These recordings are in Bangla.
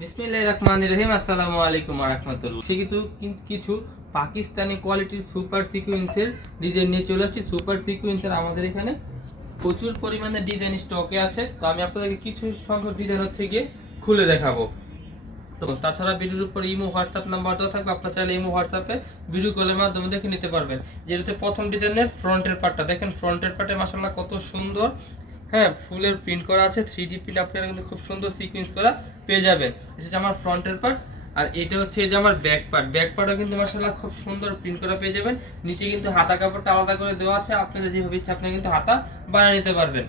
বিসমিল্লাহির রহমানির রহিম, আসসালামু আলাইকুম ওয়া রাহমাতুল্লাহ। সে কিন্তু কিছু পাকিস্তানি কোয়ালিটির সুপার সিকুয়েন্সের ডিজাইন নিয়ে চলে আসছি। সুপার সিকুয়েন্সের আমাদের এখানে প্রচুর পরিমাণে ডিজাইন স্টকে আছে। তো আমি আপনাদেরকে কিছু সংখ্যক ডিজাইন হচ্ছে গিয়ে খুলে দেখাবো। তো তাছাড়া ভিডিওর উপর ইমো হোয়াটসঅ্যাপ নাম্বার দেওয়া থাকবে। আপনার চাইলে ইমো হোয়াটসঅ্যাপে ভিডিও কলের মাধ্যমে দেখে নিতে পারবেন। যেটাতে প্রথম ডিজাইনের ফ্রন্টের পার্টটা দেখেন ফ্রন্টের পার্টে মাসাল্লাহ কত সুন্দর হ্যাঁ ফুলের প্রিন্ট করা আছে থ্রি ডি প্রিন্ট আপনারা কিন্তু খুব সুন্দর সিকুয়েন্স করা পেয়ে যাবেন। এটা আমার ফ্রন্টের পার্ট আর এটা হচ্ছে যে আমার ব্যাক পার্ট ব্যাক পার্টও কিন্তু মাসাল্লাহ খুব সুন্দর প্রিন্ট করা পেয়ে যাবেন। নিচে কিন্তু হাতা কাপড়টা আলাদা করে দেওয়া আছে। আপনারা যেভাবে ইচ্ছা আপনারা কিন্তু হাতা বানিয়ে নিতে পারবেন।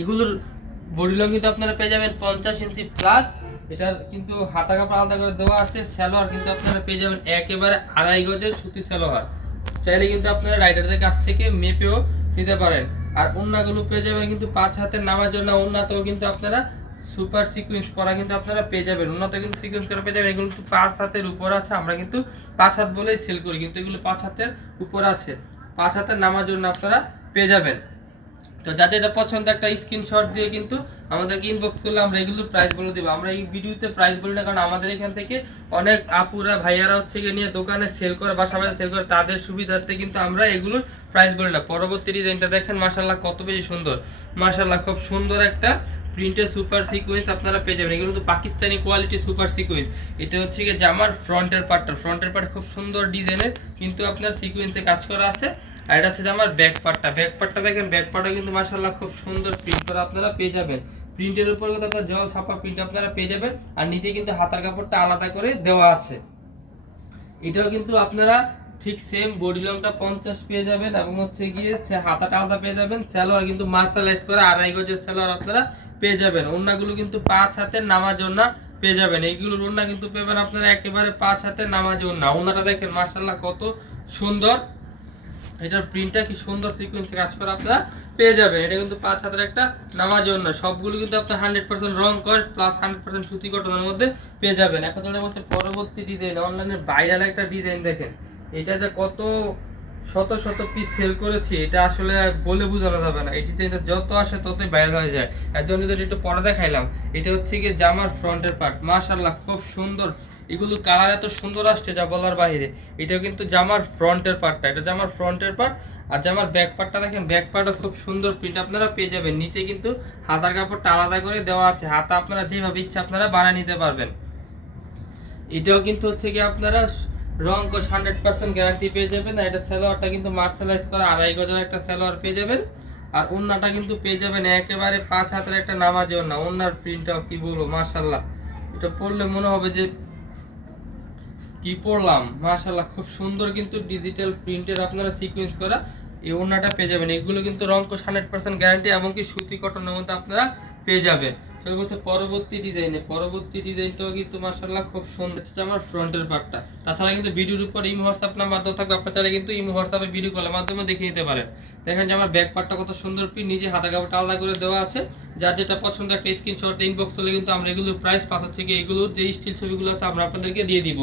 এগুলোর বডি লং কিন্তু আপনারা পেয়ে যাবেন পঞ্চাশ ইঞ্চি প্লাস এটার কিন্তু হাতা কাপড় আলাদা করে দেওয়া আছে। স্যালোয়ার কিন্তু আপনারা পেয়ে যাবেন একেবারে আড়াই গজের সুতি স্যালোয়ার চাইলে কিন্তু আপনারা রাইডারদের কাছ থেকে মেপেও নিতে পারেন। আর ওন্নাগুলো পেয়ে যাবেন কিন্তু পাঁচ হাতের নামার জন্য ওন্নাতেও কিন্তু আপনারা সুপার সিকুয়েন্স করা কিন্তু আপনারা পেয়ে যাবেন। উন্নত কিন্তু সিকুয়েন্স করা পেয়ে যাবেন। এগুলো কিন্তু পাঁচ হাতের উপর আছে, আমরা কিন্তু পাঁচ হাত বলেই সেল করি, কিন্তু এগুলো পাঁচ হাতের উপর আছে। পাঁচ হাতের নামার জন্য আপনারা পেয়ে যাবেন। তো যাদের এটা পছন্দ, একটা স্ক্রিনশট দিয়ে কিন্তু আমাদেরকে ইনবক্স করলে আমরা এগুলো প্রাইস বলে দেবো। আমরা এই ভিডিওতে প্রাইস বলি না, কারণ আমাদের এখান থেকে অনেক আপুরা, ভাইয়ারা হচ্ছে গিয়ে নিয়ে দোকানে সেল করে বাসা বাসা সেল করে, তাদের সুবিধার্থে কিন্তু আমরা এগুলোর প্রাইস বলি না। পরবর্তী ডিজাইনটা দেখেন মাশাল্লাহ কত বেশি সুন্দর। মাশাল্লাহ খুব সুন্দর একটা প্রিন্টের সুপার সিকোয়েন্স আপনারা পেয়ে যাবেন। এগুলো কিন্তু পাকিস্তানি কোয়ালিটি সুপার সিকোয়েন্স এটা হচ্ছে গিয়ে জামার ফ্রন্টের পার্টটা ফ্রন্টের পার্ট খুব সুন্দর ডিজাইনের কিন্তু আপনার সিকোয়েন্সে কাজ করা আছে। আর এটা হচ্ছে জামার ব্যাক পার্টটা ব্যাক পার্টটা দেখেন ব্যাক পার্টও কিন্তু মাশাল্লাহ খুব সুন্দর প্রিন্ট করা আপনারা পেয়ে যাবেন। প্রিন্টের উপর কিন্তু আপনার জল ছাপা প্রিন্ট আপনারা পেয়ে যাবেন। আর নিচে কিন্তু হাতার কাপড়টা আলাদা করে দেওয়া আছে। এটাও কিন্তু আপনারা ঠিক সেম বডি লংটা পঞ্চাশ পেয়ে যাবেন এবং হচ্ছে গিয়ে হাতাটা আলাদা পেয়ে যাবেন। স্যালোয়ার কিন্তু মার্শালাইজ করে আড়াই গজের স্যালোয়ার আপনারা পেয়ে যাবেন। ওন্নাগুলো কিন্তু পাঁচ হাতে নামাজ ওন্না পেয়ে যাবেন। এইগুলোর ওন্না কিন্তু পেবেন আপনারা একেবারে পাঁচ হাতে নামাজ ওন্না ওন্নাটা দেখেন মার্শাল্লাহ কত সুন্দর। এটার প্রিন্টটা কি সুন্দর সিকোয়েন্সে কাজ করে আপনারা পেয়ে যাবেন। এটা কিন্তু পাঁচ হাতের একটা নামাজ জন্য সবগুলো কিন্তু আপনার হান্ড্রেড পার্সেন্ট রং কস্ট প্লাস হান্ড্রেড পার্সেন্ট সুতি কটনের মধ্যে পেয়ে যাবেন। এখন চলে পরবর্তী ডিজাইন অনলাইনে ভাইরাল একটা ডিজাইন দেখেন। এটা যে কত শত শত পিস সেল করেছি, এটা আসলে বলে বোঝানো যাবে না। এই ডিজাইনটা যত আসে ততই ভাইরাল হয়ে যায়। এর জন্য যদি একটু পরে দেখাইলাম, এটা হচ্ছে গিয়ে জামার ফ্রন্টের পার্ট মাশাল্লাহ খুব সুন্দর। এগুলো কালার এত সুন্দর আসছে যা বলার বাইরে এটা কিন্তু জামার ফ্রন্টের পার্টটা এটা জামার ফ্রন্টের পার্ট আর জামার ব্যাক পার্টটা দেখেন ব্যাক পার্টও খুব সুন্দর। প্রিন্ট আপনারা পেয়ে যাবেন। নিচে কিন্তু হাতার কাপড়টা আলাদা করে দেওয়া আছে। হাতা আপনারা যেভাবে ইচ্ছা আপনারা বানিয়ে নিতে পারবেন। এটাও কিন্তু হচ্ছে কি আপনারা রং কোশ হান্ড্রেড পার্সেন্ট গ্যারান্টি পেয়ে যাবেন। আর এটা সালোয়ারটা কিন্তু মার্শালাইজ করা আড়াই গজের একটা সালোয়ার পেয়ে যাবেন। আর ওন্নাটা কিন্তু পেয়ে যাবেন একেবারে পাঁচ হাতের একটা নামাজ ওন্না। ওন্নার প্রিন্টটাও কি বলব মার্শাল্লাহ এটা পড়লে মনে হবে যে কি পড়লাম মাশাল্লাহ খুব সুন্দর কিন্তু ডিজিটাল প্রিন্টের আপনারা সিকোয়েন্স করা এই ওড়নাটা পেয়ে যাবেন। এগুলো কিন্তু রংকোশ হান্ড্রেড পার্সেন্ট গ্যারান্টি এবং কি সুতি কটনের মধ্যে আপনারা পেয়ে যাবেন। হচ্ছে পরবর্তী ডিজাইনে পরবর্তী ডিজাইনটাও কিন্তু মাশাল্লাহ খুব সুন্দর। হচ্ছে আমার ফ্রন্টের পার্টটা তাছাড়া কিন্তু ভিডিওর উপর ইমো হোয়াটসঅ্যাপ নাম্বার দেওয়া থাকবে। আপনার চাইলে কিন্তু ইমো হোয়াটসঅ্যাপে ভিডিও কলের মাধ্যমে দেখে নিতে পারেন। দেখেন যে আমার ব্যাক পার্টটা কত সুন্দর প্রিন্ট নিজে হাতা কাপড়টা আলাদা করে দেওয়া আছে। যার যেটা পছন্দ একটা স্ক্রিনশট ইনবক্স হলে কিন্তু আমরা এগুলোর প্রাইস পাঁচ হচ্ছে কি এগুলোর যে স্টিল ছবিগুলো আছে আমরা আপনাদেরকে দিয়ে দিব।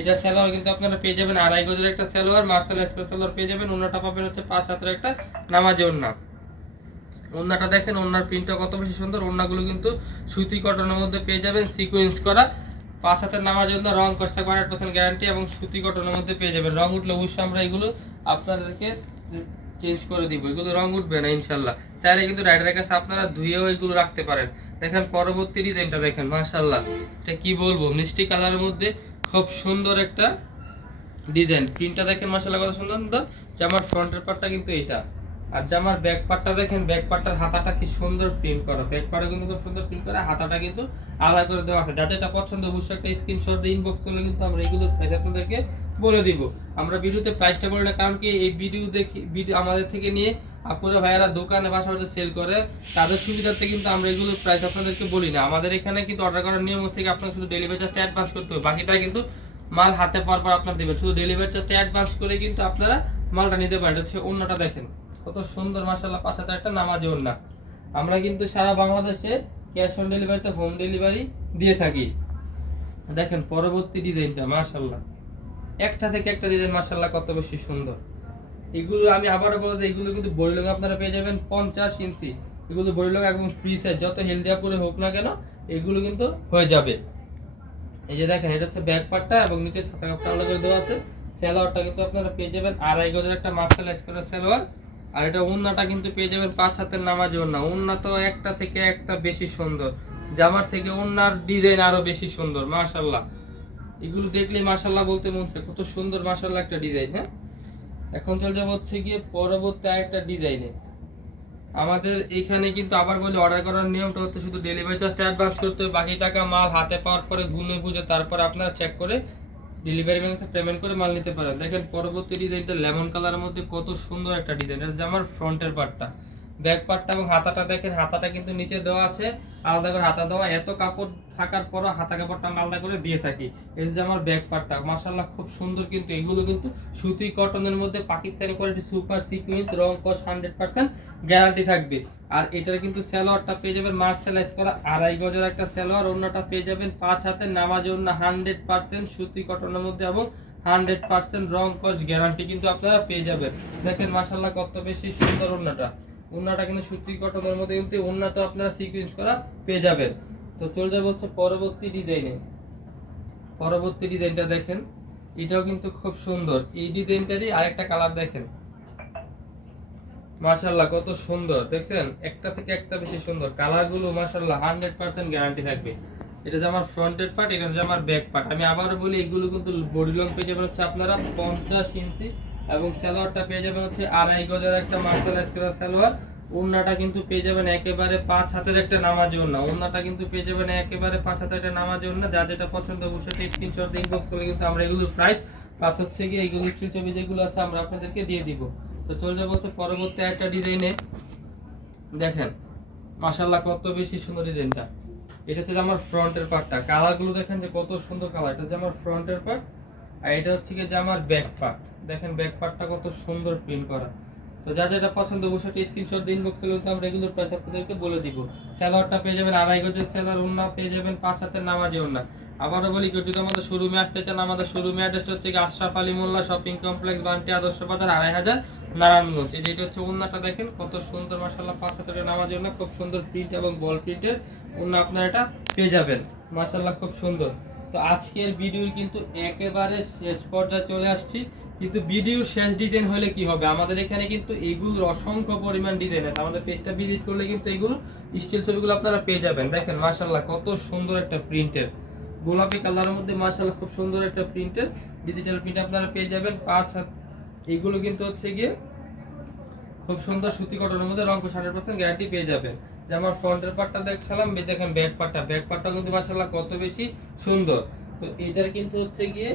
এটা সালোয়ার কিন্তু আপনারা পেয়ে যাবেন। আড়াই গজের একটা সালোয়ার মার্শাল এক্সপ্রেস সালোয়ার পেয়ে যাবেন। ওনাটা পাবেন হচ্ছে পাঁচ হাতের একটা নামাজে ওন্না ওন্নাটা দেখেন ওন্নার প্রিন্টটা কত বেশি সুন্দর। ওন্নাগুলো কিন্তু সুতি কটনের মধ্যে পেয়ে যাবেন সিকোয়েন্স করা। পাঁচ হাতের নামার জন্য রং কষ্ট হান্ড্রেড পার্সেন্ট গ্যারান্টি এবং সুতি কটনের মধ্যে পেয়ে যাবেন। রং উঠলে অবশ্যই আমরা এগুলো আপনাদেরকে চেঞ্জ করে দিব। এগুলো রং উঠবে না, ইনশাল্লাহ। চাইলে কিন্তু রাইডারের কাছে আপনারা ধুয়েও এগুলো রাখতে পারেন। দেখেন, পরবর্তী ডিজাইনটা দেখেন, মাশাল্লাহ। এটা কি বলব? মিষ্টি কালারের মধ্যে খুব সুন্দর একটা ডিজাইন প্রিন্টটা দেখেন, মাশাল্লাহ, কত সুন্দর। সুন্দর জামার ফ্রন্টের পার্টটা কিন্তু এটা আর জামার ব্যাক পার্টটা দেখেন ব্যাক পার্টটার হাতাটা কি সুন্দর প্রিন্ট করা। ব্যাক পার্টও কিন্তু খুব সুন্দর প্রিন্ট করা, হাতাটা কিন্তু আলাদা করে দেওয়া আছে। যাদের এটা পছন্দ, অবশ্যই একটা স্ক্রিনশট ইনবক্স করলে কিন্তু আমরা এগুলো প্রাইস আপনাদেরকে বলে দিব। আমরা ভিডিওতে প্রাইসটা বলি না কারণ কি এই ভিডিও দেখি ভিডিও আমাদের থেকে নিয়ে আপুরা ভাইয়ারা দোকানে বাসা বাসা সেল করে, তাদের সুবিধার্থে কিন্তু আমরা এগুলো প্রাইস আপনাদেরকে বলি না। আমাদের এখানে কিন্তু অর্ডার করার নিয়ম হচ্ছে আপনাকে শুধু ডেলিভারি চার্জটা অ্যাডভান্স করতে হবে। বাকিটা কিন্তু মাল হাতে পাওয়ার পর আপনার দেবেন। শুধু ডেলিভারি চার্জটা অ্যাডভান্স করে কিন্তু আপনারা মালটা নিতে পারেন। হচ্ছে অন্যটা দেখেন। কত সুন্দর মাসাল্লাহ পাঁচ হাজার একটা নামাজ ওন্না আমরা কিন্তু সারা বাংলাদেশে ক্যাশ অন ডেলিভারিতে হোম ডেলিভারি দিয়ে থাকি। দেখেন, পরবর্তী ডিজাইনটা মাশাল্লাহ একটা থেকে একটা ডিজাইন মাশাল্লাহ কত বেশি সুন্দর। এগুলো আমি আবারও বলতে এগুলো কিন্তু বড়ি লং আপনারা পেয়ে যাবেন পঞ্চাশ ইঞ্চি। এগুলো বড়ি লং একদম ফ্রি সাইজ যত হেলদি আপুরে হোক না কেন, এগুলো কিন্তু হয়ে যাবে। এই যে দেখেন, এটা হচ্ছে ব্যাক পার্টটা এবং নিচে ছাতা কাপড়টা আলাদা করে দেওয়া আছে। সালোয়ারটা কিন্তু আপনারা পেয়ে যাবেন আড়াই গজের একটা মার্শালাইজ করা সালোয়ার। আর এটা উন্নাটা কিন্তু পেয়ে যাবেন পাঁচ হাতের নামাজ উন্না। উন্না তো একটা থেকে একটা বেশি সুন্দর। জামার থেকে উন্নার ডিজাইন আরও বেশি সুন্দর, মাশাল্লাহ। এগুলো দেখলেই মাশাল্লাহ বলতে মন চায়, কত সুন্দর মাশাল্লাহ একটা ডিজাইন হ্যাঁ? এখন চলে যাব হচ্ছে গিয়ে পরবর্তী একটা ডিজাইনে। আমাদের এখানে কিন্তু আবার বলি অর্ডার করার নিয়মটা হচ্ছে শুধু ডেলিভারি চার্জটা অ্যাডভান্স করতে হবে, বাকি টাকা মাল হাতে পাওয়ার পরে গুনে বুঝে তারপর আপনারা চেক করে ডেলিভারি ম্যান পেমেন্ট করে মাল নিতে পারেন। দেখেন পরবর্তী ডিজাইনটা লেমন কালারের মধ্যে কত সুন্দর একটা ডিজাইন এটা আমার ফ্রন্টের পার্টটা ব্যাক পার্টটা এবং হাতাটা দেখেন, হাতাটা কিন্তু নিচে দেওয়া আছে। আলাদা করে হাতা দেওয়া, এত কাপড় থাকার পরও হাতা কাপড়টা আমরা আলাদা করে দিয়ে থাকি। এই যে আমার ব্যাক পার্টটা মার্শাল্লাহ খুব সুন্দর কিন্তু, এগুলো কিন্তু সুতি কটনের মধ্যে পাকিস্তানি কোয়ালিটি সুপার সিকুয়েন্স রং কস হান্ড্রেড পার্সেন্ট গ্যারান্টি থাকবে। আর এটার কিন্তু স্যালোয়ারটা পেয়ে যাবেন মার্শালাইজ করা, আড়াই গজের একটা স্যালোয়ার অন্যটা পেয়ে যাবেন পাঁচ হাতের নামাজ অন্য হান্ড্রেড পার্সেন্ট সুতি কটনের মধ্যে এবং হান্ড্রেড পার্সেন্ট রং কস গ্যারান্টি কিন্তু আপনারা পেয়ে যাবেন। দেখেন মার্শাল্লাহ কত বেশি সুন্দর অন্যটা। ওন্নাটা কিন্তু সুতি কটনের মধ্যে কিন্তু ওন্না তো আপনারা সিকুয়েন্স করা পেয়ে যাবেন। তো চলে যাব হচ্ছে পরবর্তী ডিজাইনে পরবর্তী ডিজাইনটা দেখেন, এটাও কিন্তু খুব সুন্দর। এই ডিজাইনটারই আরেকটা কালার দেখেন। মাশাল্লাহ কত সুন্দর, দেখছেন? একটা থেকে একটা বেশি সুন্দর। কালারগুলো মাশাল্লাহ হান্ড্রেড পার্সেন্ট গ্যারান্টি থাকবে। এটা যে আমার ফ্রন্টের পার্ট এটা যে আমার ব্যাক পার্ট আমি আবারও বলি, এগুলো কিন্তু বডি লং পেয়ে যাবেন হচ্ছে আপনারা পঞ্চাশ ইঞ্চি এবং সালোয়ারটা পেয়ে যাবেন হচ্ছে আড়াই গজের একটা মার্শালাইজ করা সালোয়ার। ওন্নাটা কিন্তু পেয়ে যাবেন একেবারে পাঁচ হাতের একটা নামাজ ওন্না ওন্নাটা কিন্তু পেয়ে যাবেন একেবারে পাঁচ হাতের একটা নামাজ ওন্না যা যেটা পছন্দ হবে সেটা স্ক্রিনশট ইনবক্স করে কিন্তু আমরা এগুলোর প্রাইস পাঁচ হচ্ছে গিয়ে এগুলো ছবি যেগুলো আছে আমরা আপনাদেরকে দিয়ে দিব। তো চলে যাব হচ্ছে পরবর্তী একটা ডিজাইনে দেখেন মাশাল্লাহ কত বেশি সুন্দর ডিজাইনটা এটা হচ্ছে আমার ফ্রন্টের পার্টটা কালারগুলো দেখেন যে কত সুন্দর কালার এটা হচ্ছে আমার ফ্রন্টের পার্ট আর এটা হচ্ছে কি যে আমার ব্যাক পার্ট দেখেন ব্যাক পার্টটা কত সুন্দর প্রিন্ট করা। তো যা যেটা পছন্দ অবশ্যই স্ক্রিনশট দিন বক্সে কিন্তু আমরা রেগুলার প্রাইস আপনাদেরকে বলে দিব। স্যালোয়ারটা পেয়ে যাবেন আড়াই গজের স্যালোয়ার উন্না পেয়ে যাবেন পাঁচ হাতের নামাজি উন্না আবারও বলি, কেউ যদি আমাদের শোরুমে আসতে চান, আমাদের শোরুমে অ্যাড্রেস হচ্ছে আশরাফ আলী মোল্লা শপিং কমপ্লেক্স বান্টি আদর্শ বাজার, আড়াই হাজার নারায়ণগঞ্জ। এই যেটা হচ্ছে উন্নাটা দেখেন, কত সুন্দর মাসাল্লাহ পাঁচ হাতের নামাজি উন্না খুব সুন্দর প্রিন্ট এবং বল প্রিন্টের উন্না আপনারা এটা পেয়ে যাবেন। মাসাল্লাহ খুব সুন্দর। তো আজকের ভিডিওর কিন্তু একেবারে শেষ পর্যায়ে চলে আসছি। কিন্তু ভিডিওর শেষ ডিজাইন হলে কি হবে? আমাদের এখানে কিন্তু এগুলোর অসংখ্য পরিমাণ ডিজাইন আছে। আমাদের পেজটা ভিজিট করলে কিন্তু এগুলো স্টিল ছবিগুলো আপনারা পেয়ে যাবেন। দেখেন মাশাল্লাহ কত সুন্দর একটা প্রিন্টের গোলাপি কালারের মধ্যে মাশাল্লাহ খুব সুন্দর একটা প্রিন্টের ডিজিটাল প্রিন্ট আপনারা পেয়ে যাবেন। পাঁচ হাত, এগুলো কিন্তু হচ্ছে গিয়ে খুব সুন্দর সুতি কটনের মধ্যে রঙ হান্ড্রেড পার্সেন্ট গ্যারান্টি পেয়ে যাবেন। যে আমার ফ্রন্টের পার্টটা দেখালাম দেখেন ব্যাক পার্টটা ব্যাক পার্টটা কিন্তু মাসাল্লাহ কত বেশি সুন্দর। তো এটার কিন্তু হচ্ছে গিয়ে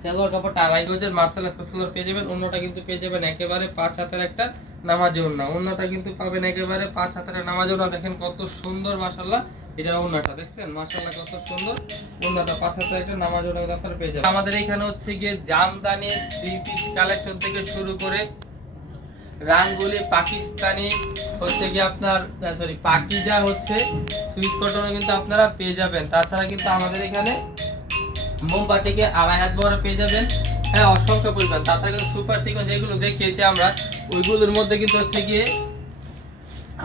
সালোয়ার কাপড়টা আড়াই গজের মার্শাল সালোয়ার পেয়ে যাবেন। অন্যটা কিন্তু পেয়ে যাবেন একেবারে পাঁচ হাতের একটা নামাজ ওড়না। অন্যটা কিন্তু পাবেন একেবারে পাঁচ হাতের নামাজ ওড়না। দেখেন কত সুন্দর মাসাল্লাহ এটার ওড়নাটা, দেখছেন? মাসাল্লাহ কত সুন্দর ওড়নাটা পাঁচ হাতের একটা নামাজ ওড়না আপনারা পেয়ে যাবেন। আমাদের এখানে হচ্ছে গিয়ে জামদানি থ্রি পিস কালেকশন থেকে শুরু করে রাঙ্গুলি পাকিস্তানি হচ্ছে কি আপনার সরি পাকিজা হচ্ছে সুইচ কটনে কিন্তু আপনারা পেয়ে যাবেন। তাছাড়া কিন্তু আমাদের এখানে মোমবাতিকে আড়াই হাত বড় পেয়ে যাবেন। হ্যাঁ অসংখ্য পরিমাণ তাছাড়া কিন্তু সুপার সিকোয়েন্স যেগুলো দেখিয়েছি আমরা, ওইগুলোর মধ্যে কিন্তু হচ্ছে গিয়ে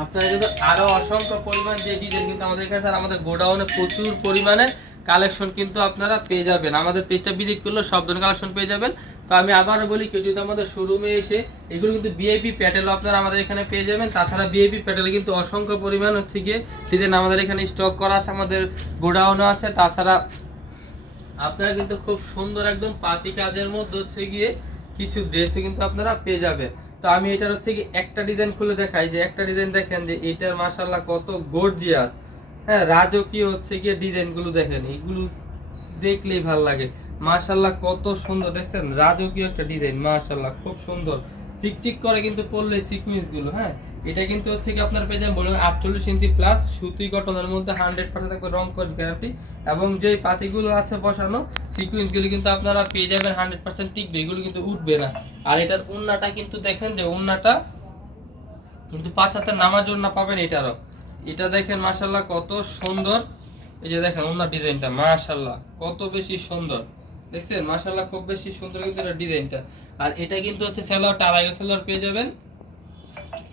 আপনারা কিন্তু আরও অসংখ্য পরিমাণ যে ডিজাইন কিন্তু আমাদের কাছে আমাদের গোডাউনে প্রচুর পরিমাণে কালেকশন কিন্তু আপনারা পেয়ে যাবেন। আমাদের পেজটা ভিজিট করলে সব ধরনের কালেকশন পেয়ে যাবেন। তো আমি আবারও বলি, কেউ যদি আমাদের শোরুমে এসে এগুলো কিন্তু বিআইপি প্যাটেলও আপনারা আমাদের এখানে পেয়ে যাবেন। তাছাড়া বিআইপি প্যাটেলে কিন্তু অসংখ্য পরিমাণ হচ্ছে গিয়ে ডিজাইন আমাদের এখানে স্টক করা আছে, আমাদের গোডাউনও আছে। তাছাড়া আপনারা কিন্তু খুব সুন্দর একদম পাতি কাজের মধ্যে হচ্ছে গিয়ে কিছু ড্রেসও কিন্তু আপনারা পেয়ে যাবেন। তো আমি এটার হচ্ছে কি একটা ডিজাইন খুলে দেখাই যে, একটা ডিজাইন দেখেন যে, এটার মাশাল্লাহ কত গর্জিয়াস হ্যাঁ রাজকীয় হচ্ছে গিয়ে ডিজাইনগুলো দেখেন, এগুলো দেখলেই ভালো লাগে। মাশাল্লাহ কত সুন্দর, দেখছেন? রাজকীয় একটা ডিজাইন মাশাল্লাহ খুব সুন্দর। চিকচিক করে কিন্তু পড়লে সিকুয়েন্সগুলো হ্যাঁ? এটা কিন্তু হচ্ছে কি আপনার পেয়ে যাবেন বলুন আটচল্লিশ ইঞ্চি প্লাস সুতি কটনের মধ্যে হান্ড্রেড পার্সেন্ট থাকবে রং কস গ্যারান্টি এবং যে পাতিগুলো আছে বসানো সিকুয়েন্সগুলো কিন্তু আপনারা পেয়ে যাবেন হান্ড্রেড পার্সেন্ট টিকবে, এগুলো কিন্তু উঠবে না। আর এটার উন্নাটা কিন্তু দেখেন যে উন্নাটা কিন্তু পাঁচ হাতের নামার জন্য পাবেন এটারও এটা দেখেন মাশাল্লাহ কত সুন্দর। এই যে দেখেন, ওনার ডিজাইনটা মাশাল্লাহ কত বেশি সুন্দর। দেখছেন? মাশাল্লাহ খুব বেশি সুন্দর কিন্তু এটা ডিজাইনটা। আর এটা কিন্তু হচ্ছে সেলোয়ারটা আড়াই সেলোয়ার পেয়ে যাবেন।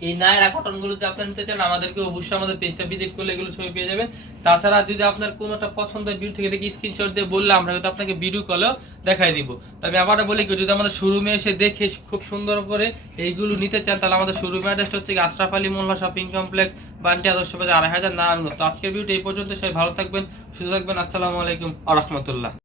এই নায়রা কটনগুলো যদি আপনার নিতে চান আমাদেরকে অবশ্যই আমাদের পেজটা ভিজিট করলে এগুলো ছবি পেয়ে যাবেন। তাছাড়া যদি আপনার কোনো একটা পছন্দের ভিডিও থেকে দেখি স্ক্রিনশট দিয়ে বললে আমরা কিন্তু আপনাকে ভিডিও কলেও দেখাই দিব। তবে আবার বলি কি, যদি আমাদের শোরুমে এসে দেখে খুব সুন্দর করে এইগুলো নিতে চান, তাহলে আমাদের শোরুমে অ্যাড্রেসটা হচ্ছে আশরাফ আলী মোল্লা শপিং কমপ্লেক্স বান্টি আদর্শ বাজার, আড়াই হাজার নারায়ণগঞ্জ। তো আজকের ভিডিও এই পর্যন্ত সবাই ভালো থাকবেন, সুস্থ থাকবেন, আসসালামু আলাইকুম আ রহমতুল্লাহ।